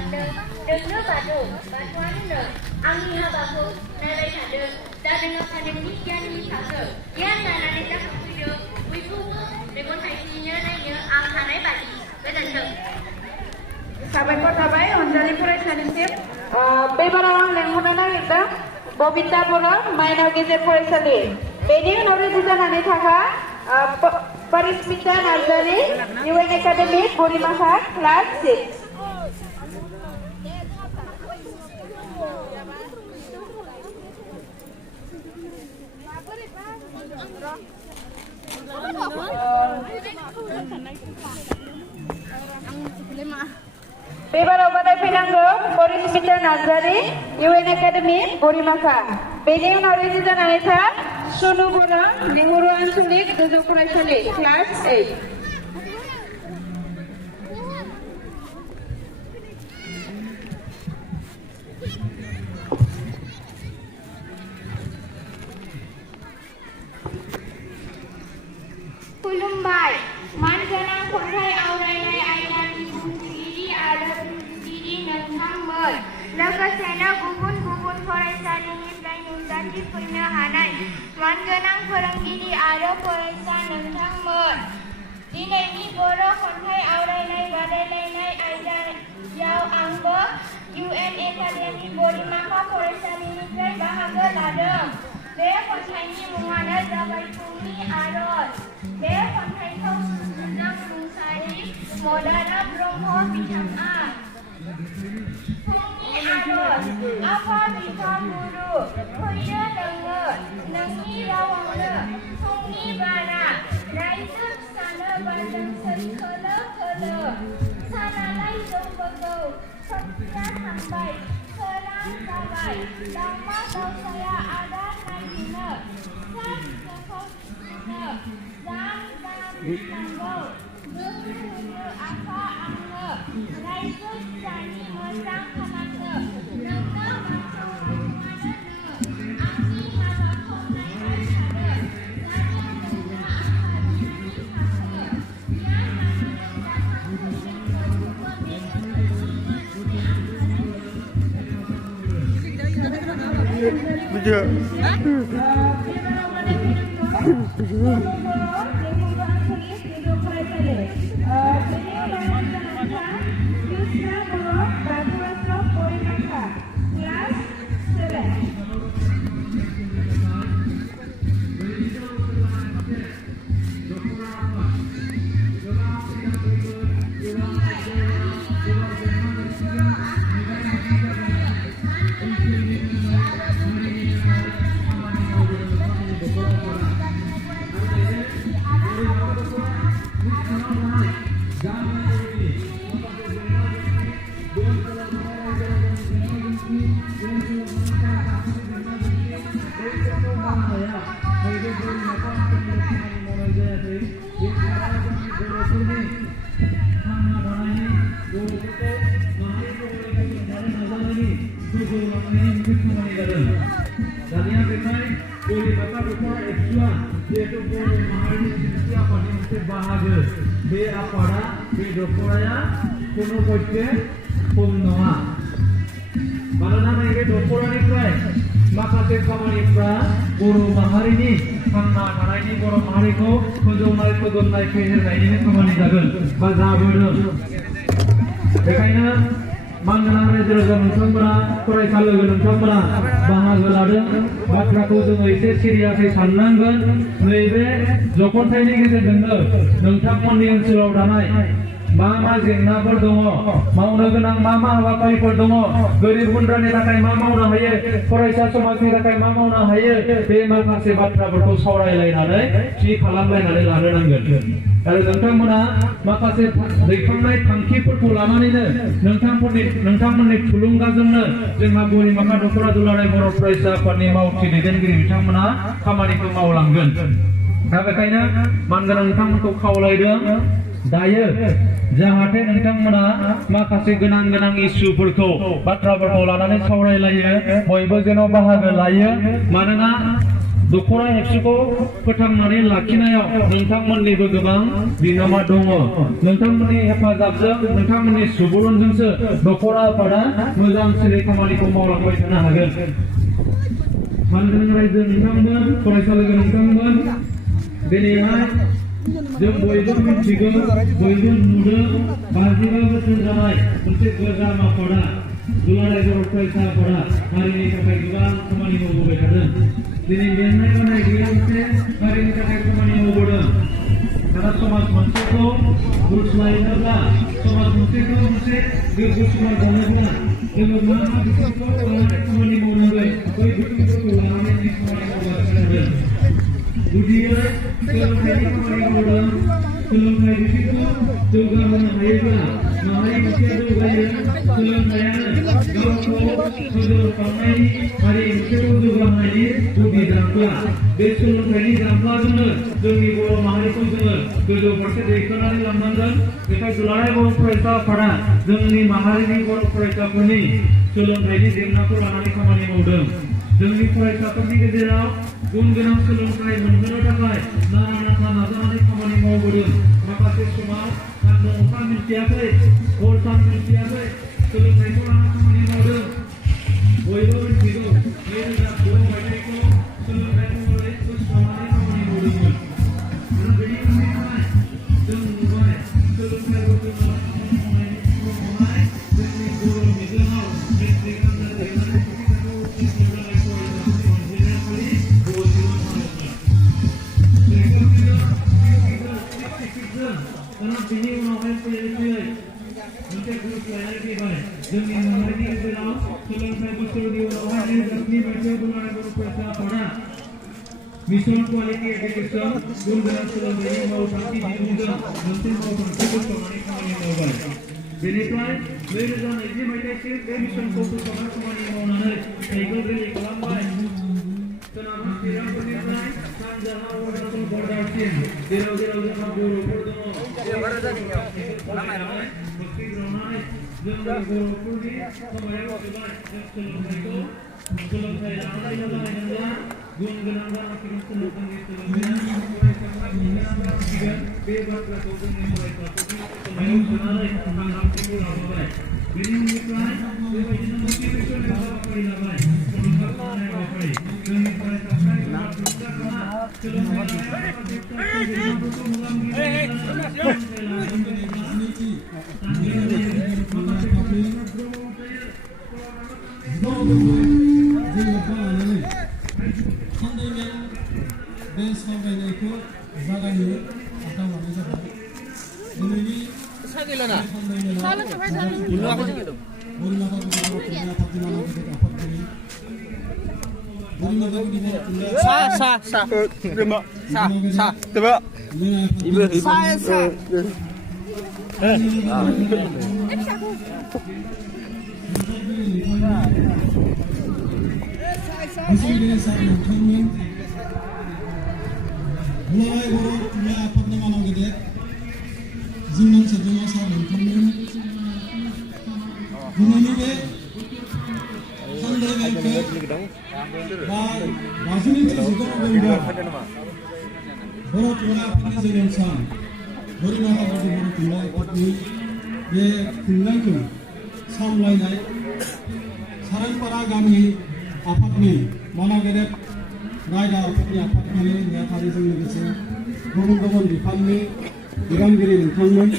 खालामदों नोंनो बाथौआनो आंनि हाबाखौ नायबाय थादों जादों नोंनि गियाननि फारसे गियान लानानै जाखांफैदों बयखौबो मेगन थाइसेनो नायनो आं हानाय बादि गोजोन्थों। साबायखर थाबाय अनजालि फरायसालिसिम बेबाराव आं लेंहरनो नागिरदों बबिता बर' माइनाव गेजेर फरायसालि बेनि उनाव रेडि जानानै थाखा परिस्मिता नार्जारि इउएन एकाडेमि गरिमाखा क्लास 6। बेबाराव बादायफैनांगौ परिस्मिता नार्जारि इउएन एकाडेमि गरिमाखा बेनि उनाव रेडि जानानै था सनु बर' नेहरू आनसलिक गोजौ फरायसालि क्लास 8। खुलुमबाय मानगोनां खन्थाइ आवरायनाय आयदानि बुंथिगिरि आरो बुंथिगिरि नोंथांमोन लोगोसेनो गुबुन गुबुन फरायसालिनिफ्राय नुजाथि फैनो हानाय मानगोनां फोरोंगिरि आरो फरायसा नोंथांमोन दिनैनि बर' खन्थाइ आवरायनाय बादायलायनाय आयदायाव आंबो इउएन एकाडेमि गरिमाखा फरायसालिनिफ्राय बाहागो लादों। बे खन्थाइनि मुङानो जाबाय फुंनि आरज। बे खन्थाइखौ सुजुदों रुंसारि मदाराम ब्रह्म बिथाङा। फुंनि आरज आफा बिफा गुरु फैदो नोङो नोंनि रावावनो फुंनि बारा रायजो फिसानो बारदोंसै खोलो खोलो सानालाय जौबोगौ सथिया थांबाय सोरां जाबाय दाउमा दाउसाया आदार नागिरनो फिसा फिसौखौ फिसिनो जान नांगौ गोहो होनो आफा आंनो रायजो फिसानि मोजां खालामनो नोंनो बाथौ रुङानो आंनि हाबाखौ नायबाय थानो जाहाथे नोंनो आफा बिमानि फाखो गियान लानानै जाखांफैदों बयखौबो दानिया बेवहाय गरिमाखा दख'रा एक्सुआ जिहेतु बर' माहारिनि सिनायथि आफादनि मोनसे बाहागो बे आफादा बे दख'राया कुनु पक्षे खम नङा मानोना नैबे दख'रानिफ्राय माखासे खामानिफ्रा बर' माहारिनि थांना थानायनि बर' माहारिखौ फोजौनाय फोजोबनाय फेहेरनायनिनो खामानि जागोन बा जाबोदों बेखायनो मानगोनां रायजो राजा नोंथांमोना फरायसा लोगो नोंथांमोना बाहागो लादों बाथ्राखौ जोङो एसे सिरियासै साननांगोन नैबे जखनथाइनि गेजेरजोंनो नोंथांमोननि ओनसोलाव थानाय मा जेंनाफोर दङ मावनो गोनां मा हाबाफारिफोर दङ गोरिब गुन्द्रानि थाखाय मा मावनो हायो फरायसा समाजनि थाखाय मा मावनो हायो बे माखासे बाथ्राफोरखौ सावरायलायनानै थि खालामलायनानै लानो नांगोन आरो नोंथांमोना माखासे दैखांनाय थांखिफोरखौ लानानैनो नोंथांमोननि थुलुंगाजोंनो जोंहा गरिमाखा दख'रा दुलाराय बर' फरायसा आफादनि मावथि दैदेनगिरि बिथांमोना खामानिखौ मावलांगोन दा बेखायनो मानगोनां नोंथांमोनखौ खावलायदों दायो जाहाथे नोंथांमोना माखासे गोनां इस्युफोरखौ बाथ्राफोरखौ लानानै सावरायलायो बयबो जेन' बाहागो लायो मानोना दख'ना एबसुखौ फोथांनानै लाखिनायाव नोंथांमोननिबो गोबां बिहोमा दङ नोंथांमोननि हेफाजाबजों नोंथांमोननि सुबुरुनजोंसो दख'ना आफादा मोजांसिनै खामानिखौ मावलांबाय थानो हागोन मानगोनां रायजो नोंथांमोन फरायसालिनि नोंथांमोन दिनैहाय जों बयबो मिथिगौ बयबो नुदों 25 बोसोर जानाय मोनसे गोजाम आफादा दुलाराय बर' फरायसा आफादा हारिनि थाखाय गोबां खामानि मावबोबाय थादों दिनै मेंनाय बानाय गैयालासे हारिनि थाखाय खामानि मावबोदों दा समाज मोनसेखौ गुस्लायनोब्ला समाज मोनसेखौ मोनसे गोग्गो समाज जानोब्ला जोङो मा मा बिथिंखौ लानानै खामानि मावनांगोन बै बिथिंफोरखौ लानानै खामानि मावगासिनो दं गुदियै सोलोंथाइनि खामानि मावदों सोलोंथाइ बिथिंखौ जौगाहोनो हायोब्ला माहारि मोनसेया जौगायो सोलोंथाइयानो गावखौ फोजौखांनायनि हारि मोनसेखौ जौगाहोनायनि गुदि जांख्ला बे सोलोंथाइनि जांख्लाजोंनो जोंनि बर' माहारिखौ जोङो गोजौ फारसे दैखोनानै लांनांगोन बेखायनो दुलाराय बर' फरायसा आफादा जोंनि माहारिनि बर' फरायसाफोरनि सोलोंथाइनि जेंनाखौ लानानै खामानि मावदों जोंनि फरायसाफोरनि गेजेराव गुन गोनां सोलोंथाइ मोनहोनो थाखाय नारा नाथा नाजानानै खामानि मावबोदों माखासे समाव सान्दुं अखा मिन्थियाखै हर सान मिन्थियाखै सोलोंथाइखौ लानानै खामानि मावदों बयबो मिन्थिगौ 2009 मायथाइखौ सोलोंथाइ महरै फोसावनानै खामानि मावदोंमोन आरो बेनि उननिफ्राय जों नुबाय सोलोंथाइखौ जोङो मावनायनि समावहाय जोंनि बर' बिजोङाव मेट्रिक आनजाद लिरनानै बिनि उनावहाय फैयै फैयै मोनसे ग्रुप लानाय फैबाय जोंनि माहारिनि गेजेराव सोलोंथाइ बोसोरनि उनावहाय 2010 मायथाइयाव दुलाराय बर' फरायसा आफादा मिशन क्वालिटी एजुकेशन गुन गोनां सोलोंथाइनि मावथांखि दिहुनदों मोनसे मावथांखि फोसावनानै खामानि मावबाय बेनिफ्राय 2020 मायथाइसिम बे मिशनखौ फोसावनानै खामानि मावनानै साइकेल रेलि खालामबाय सोनाबहा चिरांफोरनिफ्राय सानजाहा अरुणाचल बर्डारसिम जेराव जेराव जोंहा बर'फोर दङ जोंनि बर'फोरनि समायाव जोबोद जों सोलोंथाइखौ सोलोंथाइ लानानै लानायनोब्ला गुन गोनां जानांसिगोन सोलोंथाइनि सोलोंथाइया फरायसाफ्रा गुन गोनां जानांसिगोन बे बाथ्राखौ जोंनि फरायसाफोरनि समायाव सोनानै सांग्रांथिखौ लाबोबाय बेनि उननिफ्राय बेबायदिनो मोटिभेसन हाबाफारि लाबाय थुलुंगा खालामनाय हाबाफारि जोंनि फरायसाफ्रा सोलोंथाइ लानायाव माखासे जेंनाफोरखौ मोगा-मोगि बे सावरायनायखौ जागायनो आखायाव लानाय जाबाय दिनैनि दुलाराय बर' थुनलाइ आफादनि मानाव गेदेर जिउनां सोद्रोमा सार नोंथांमोन दिनैनि बे थान्दै मेलखौ बा 5-19 नभेम्बर बर' थुनलाइ आफादनि जोनोम सान हरिनाथा बर' थुनलाइ आफादनि बे खुंनायखौ सामलायनाय सारायपारा गामि आफादनि मानाव गेदेर रायदा आफादनि आफादगिरि नेहाथारिजों लोगोसे गुबुन गुबुन बिफाननि बिबानगिरि नोंथांमोन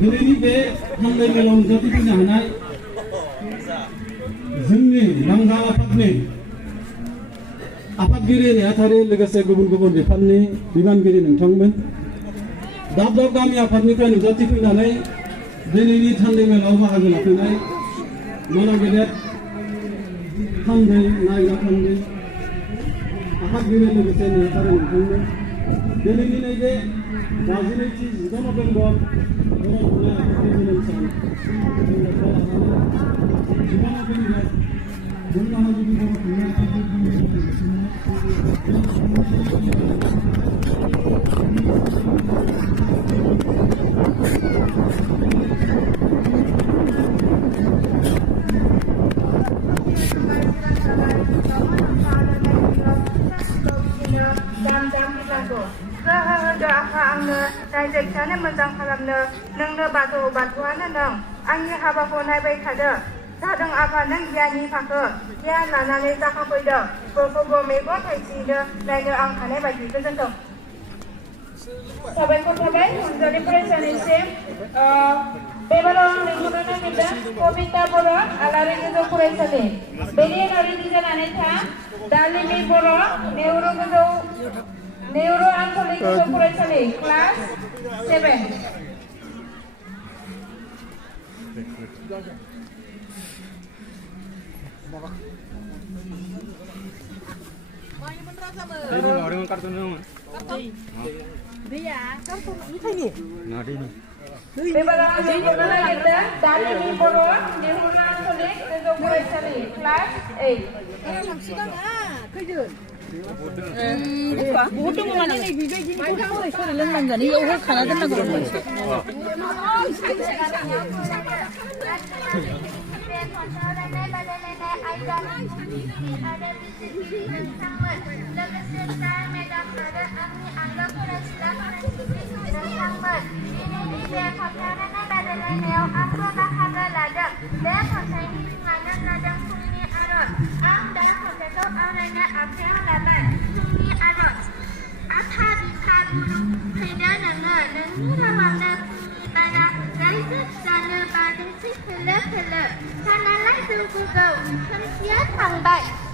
दिनैनि बे थान्दै मेलाव नुजाथिफैनो हानाय जोंनि बांगाल आफादनि आफादगिरि नेहाथारि लोगोसे गुबुन गुबुन बिफाननि बिबानगिरि नोंथांमोन दाब दाब गामि आफादनिफ्राय नुजाथिफैनानै दिनैनि थान्दै मेलाव बाहागो लाफैनाय मानाव गेदेर थान्दै नायग्रा थान्दै आफादगिरि लोगोसे नेहाथारि नोंथांमोन दिनैनि नैबे 15 नभेम्बर बर' थुनलाइ आफादनि जोनोम सान जों लोब्बा लानानै 15 नभेम्बर जों महाजुबि बर' थुनलाइ आफादनि खामानि मावगासिनो जामगिरनांगौ गोहो होदो आफा आंनो रायजो फिसानो मोजां खालामनो नोंनो बाथौ बाथौआनो नों आंनि हाबाखौ नायबाय थादो जादों आफा नों गियाननि फाखो गियान लानानै जाखांफैदो बयखौबो मेगन थाइसिदो नायनो आं हानाय बायदि गोजोन्थों साबायखर थाबाय अनजालि फरायसालिसिम बेबाराव आं लिंहरनो नागिरदों कबिता बर' आलारि गोजौ फरायसालि बेनि उनाव रेडि जानानै था दालिमि बर' नेउरु आनसलिक गोजौ फरायसालि क्लास 7 बेबाराव आं लिंहरनो नागिरदों दालिमि बर' नेउरु आनसलिक गोजौ फरायसालि क्लास 8 बहुत दङ माने नै बेबायदिनो फरायसालि लोंनांगोन इयाव खाना दोननांगौ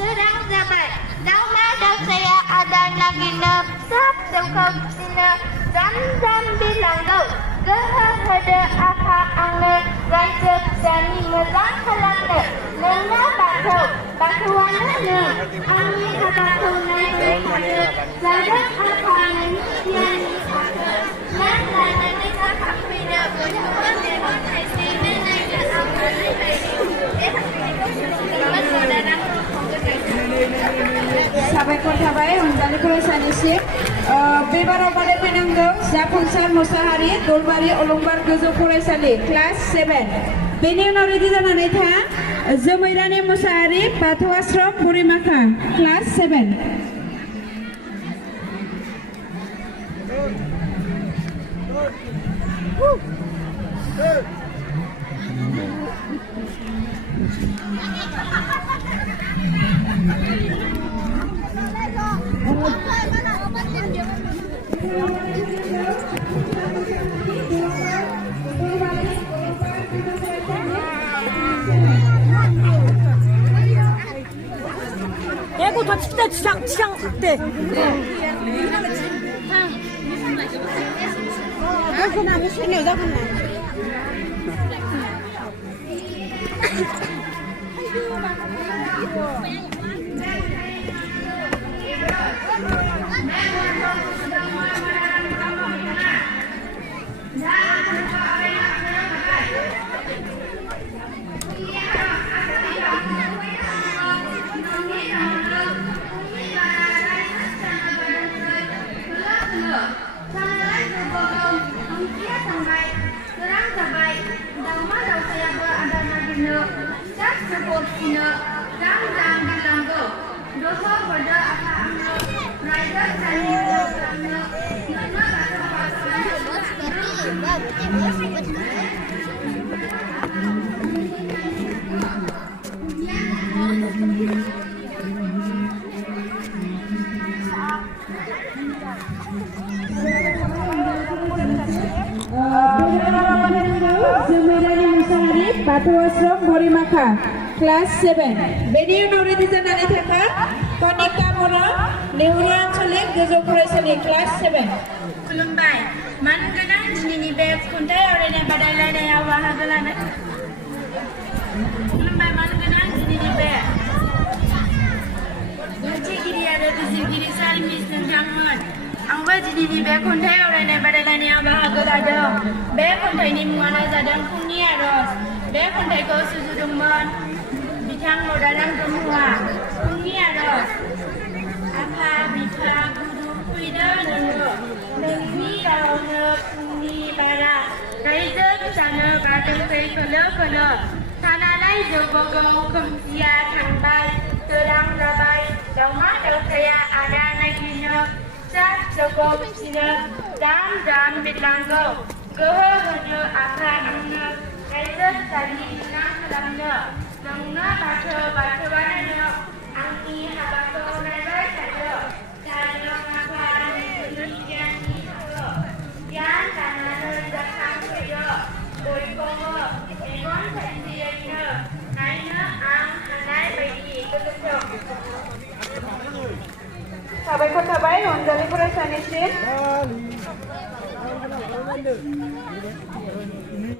Serang zabat, dauma dausaya ada nagina, sab daukau sina, zam bilangau, geha hada apa angna, rajab jani mezang kalangna, nena batau, batuana ne, ami habatu nai hada, zadang apa nai tiani hada, nan nai kapida, boleh dewan haisi nai apa nai bayi, साबायखर थाबाय अनजालि फरायसालिसिम बेबाराव बादायफैनांगौ जाफुंसार मोसाहारि दलबारि अलंबार गोजौ फरायसालि class 7 बेनि उनाव ready जानानै था जोमैरानि मोसाहारि बाथौ आश्रम बुरिमाखा क्लास 7 애고 더 치다 치장 대. 그래서 나는 신이 여자분네. बाथौ आश्रम बुरिमाखा क्लास 7 बेनि उनाव रेडि जानानै थाखा कनिका बर' नेउरु आनसलिक गोजौ फरायसालि क्लास 7 खुलुमबाय मान गोनां दिनैनि बे खन्थाइ आवरायनाय बादायलायनायाव बाहागो लानो खुलुमबाय मान गोनां दिनैनि बे दिन्थिगिरि आरो बिजिरगिरि सार मिस नोंथांमोन आंबो दिनैनि बे खन्थाइ आवरायनाय बादायलायनायाव बाहागो लादों बे खन्थाइनि मुङानो जादों फुंनि आरज बे खन्थाइखौ सुजुदोंमोन बिथां मदाराम ब्रह्मआ फुंनि आरज आफा बिफा गुरु फैदो नोङो नोंनि रावनो फुंनि बारा रायजो फिसानो बारदोंसै खोलो खोलो थानालाय जौगोगौ खोमसिया थांबाय सोरां जाबाय दावमा दावसाया आदा नागिरनो फिसा गथ'खौ फिसिनो दान बिरलांगौ गोहो होनो आखाइ आंनो रायजो जायनि बिना खालामनो नोंनो बाथौआनो आंनि हाबाखौ नायबाय थादो जानो आफानि गियाननि थाखो गियान लानानै जाखांफैयो बयखौबो मेगन थाइसेयैनो नायनो आं हानाय बायदि गोजोनथों। साबायखर थाबाय अनजालि फरायसानिसिम।